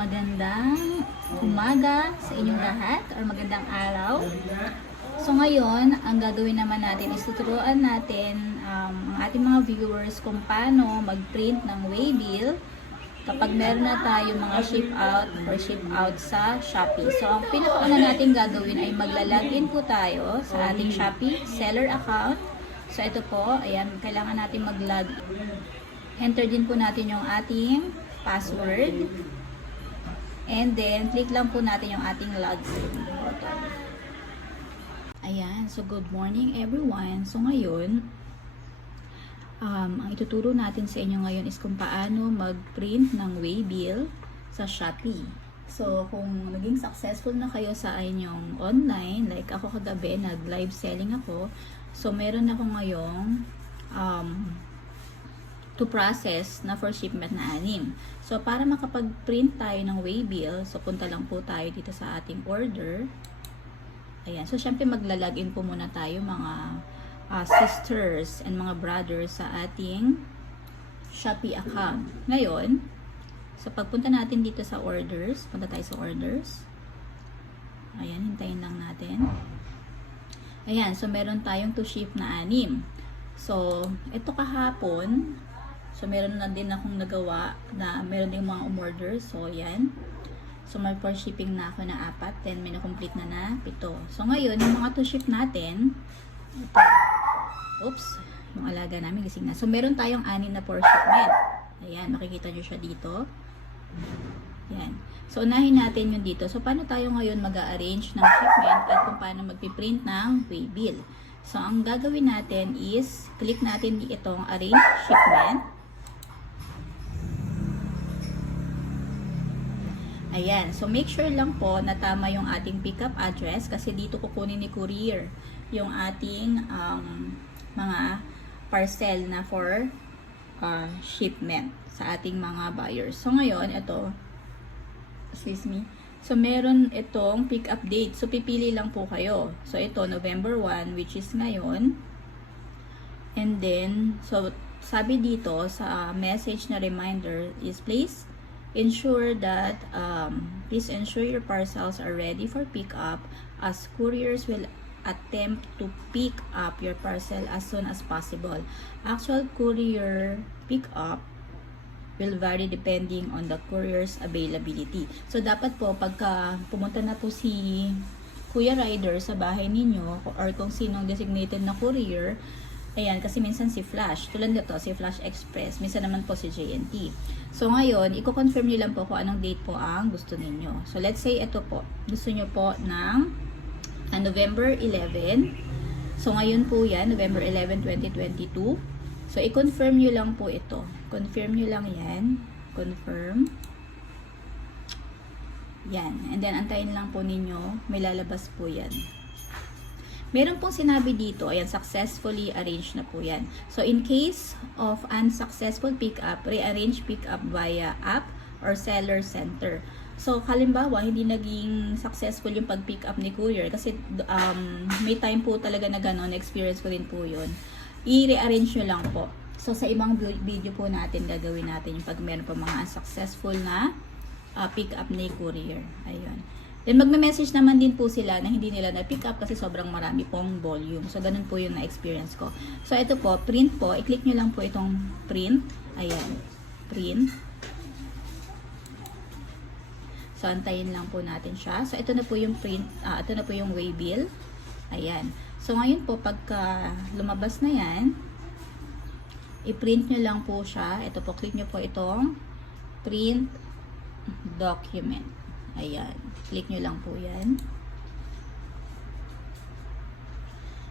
Magandang umaga sa inyong lahat or magandang araw. So ngayon, ang gagawin naman natin is tuturuan natin ang ating mga viewers kung paano mag-print ng waybill kapag meron na tayo mga ship out or ship out sa Shopee. So ang pinakauna natin gagawin ay magla-login po tayo sa ating Shopee seller account. So ito po, ayan, kailangan natin mag-log. Enter din po natin yung ating password. And then, click lang po natin yung ating login button. Ayan. So, good morning everyone. So, ngayon, ang ituturo natin sa inyo ngayon is kung paano mag-print ng waybill sa Shopee. So, kung naging successful na kayo sa inyong online, like ako kagabi, nag-live selling ako. So, meron ako ngayong to process na for shipment na 6. So, para makapag-print tayo ng waybill, so punta lang po tayo dito sa ating order. Ayan. So, syempre magla-login po muna tayo mga sisters and mga brothers sa ating Shopee account. Ngayon, so pagpunta natin dito sa orders, punta tayo sa orders. Ayan, hintayin lang natin. Ayan, so meron tayong to ship na 6. So, ito kahapon, so, meron na din akong nagawa na meron din mga umorder. So, yan. So, may for shipping na ako na 4. Then, may na-complete na 7. So, ngayon, yung mga to ship natin, ito. Oops. Yung alaga namin gising na. So, meron tayong 6 na for shipment. Ayan. Makikita nyo siya dito. Yan. So, unahin natin yung dito. So, paano tayo ngayon mag-arrange ng shipment at kung paano magpiprint ng waybill. So, ang gagawin natin is, click natin itong arrange shipment. Ayan. So, make sure lang po na tama yung ating pickup address kasi dito kukunin ni courier yung ating mga parcel na for shipment sa ating mga buyers. So, ngayon, ito, excuse me. So, meron itong pickup date. So, pipili lang po kayo. So, ito, November 1, which is ngayon. And then, so, sabi dito sa message na reminder is please ensure that please ensure your parcels are ready for pickup as couriers will attempt to pick up your parcel as soon as possible. Actual courier pickup will vary depending on the courier's availability. So, dapat po pagka pumunta na po si Kuya Rider sa bahay ninyo or kung sinong designated na courier, ayan, kasi minsan si Flash, tulad nito, si Flash Express, minsan naman po si JNT. So, ngayon, i-confirm nyo lang po kung anong date po ang gusto ninyo. So, let's say, ito po, gusto nyo po ng November 11. So, ngayon po yan, November 11, 2022. So, i-confirm nyo lang po ito. Confirm nyo lang yan. Confirm. Yan. And then, antayin lang po ninyo, may lalabas po yan. Meron pong sinabi dito, ayan, successfully arranged na po yan. So, in case of unsuccessful pickup, rearrange pickup via app or seller center. So, halimbawa, hindi naging successful yung pag-pick up ni courier kasi may time po talaga na gano'n, experience ko din po yun. I-rearrange nyo lang po. So, sa ibang video po natin, gagawin natin yung pag meron pa mga unsuccessful na pick up ni courier. Ayun. Then, magme-message naman din po sila na hindi nila na-pick up kasi sobrang marami pong volume. So, ganun po yung na-experience ko. So, ito po, print po. I-click nyo lang po itong print. Ayan. Print. So, antayin lang po natin siya. So, ito na po yung print. Ito na po yung waybill. Ayan. So, ngayon po, pagka lumabas na yan, i-print nyo lang po siya. Ito po, click nyo po itong print document. Ayan. Click nyo lang po yan.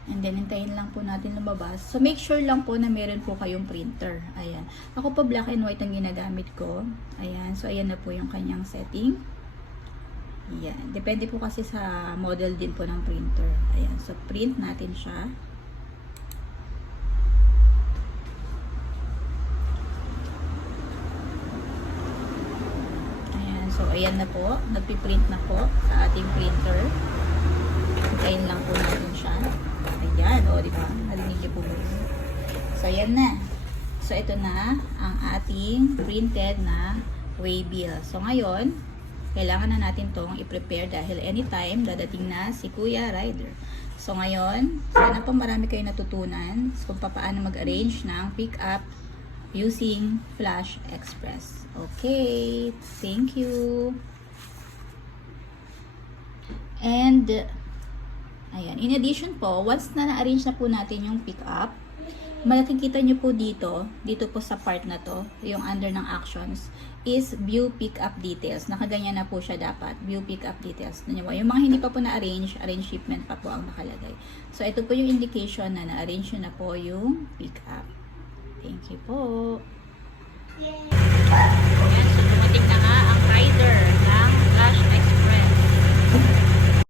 And then, hintayin lang po natin lumabas. So, make sure lang po na meron po kayong printer. Ayan. Ako po black and white ang ginagamit ko. Ayan. So, ayan na po yung kanyang setting. Ayan. Depende po kasi sa model din po ng printer. Ayan. So, print natin siya. So, ayan na po. Nagpiprint na po sa ating printer. Hintayin lang po natin siya. Ayan. O, diba? Narinig niyo po ba yun? So, ayan na. So, ito na ang ating printed na waybill. So, ngayon, kailangan na natin tong i-prepare dahil anytime dadating na si Kuya Rider. So ngayon, sana po marami kayo natutunan kung paano mag-arrange ng pick-up using Flash Express. Okay, thank you. And ayan, in addition po, once na na-arrange na po natin yung pick-up, makikita nyo po dito po sa part na to, yung under ng actions, is view pick-up details. Nakaganyan na po siya dapat, view pick-up details. Yung mga hindi pa po na-arrange, arrange shipment pa po ang nakalagay. So, ito po yung indication na na-arrange na po yung pick-up. Thank you po. Yay! Ayan, so dumating na nga ang rider.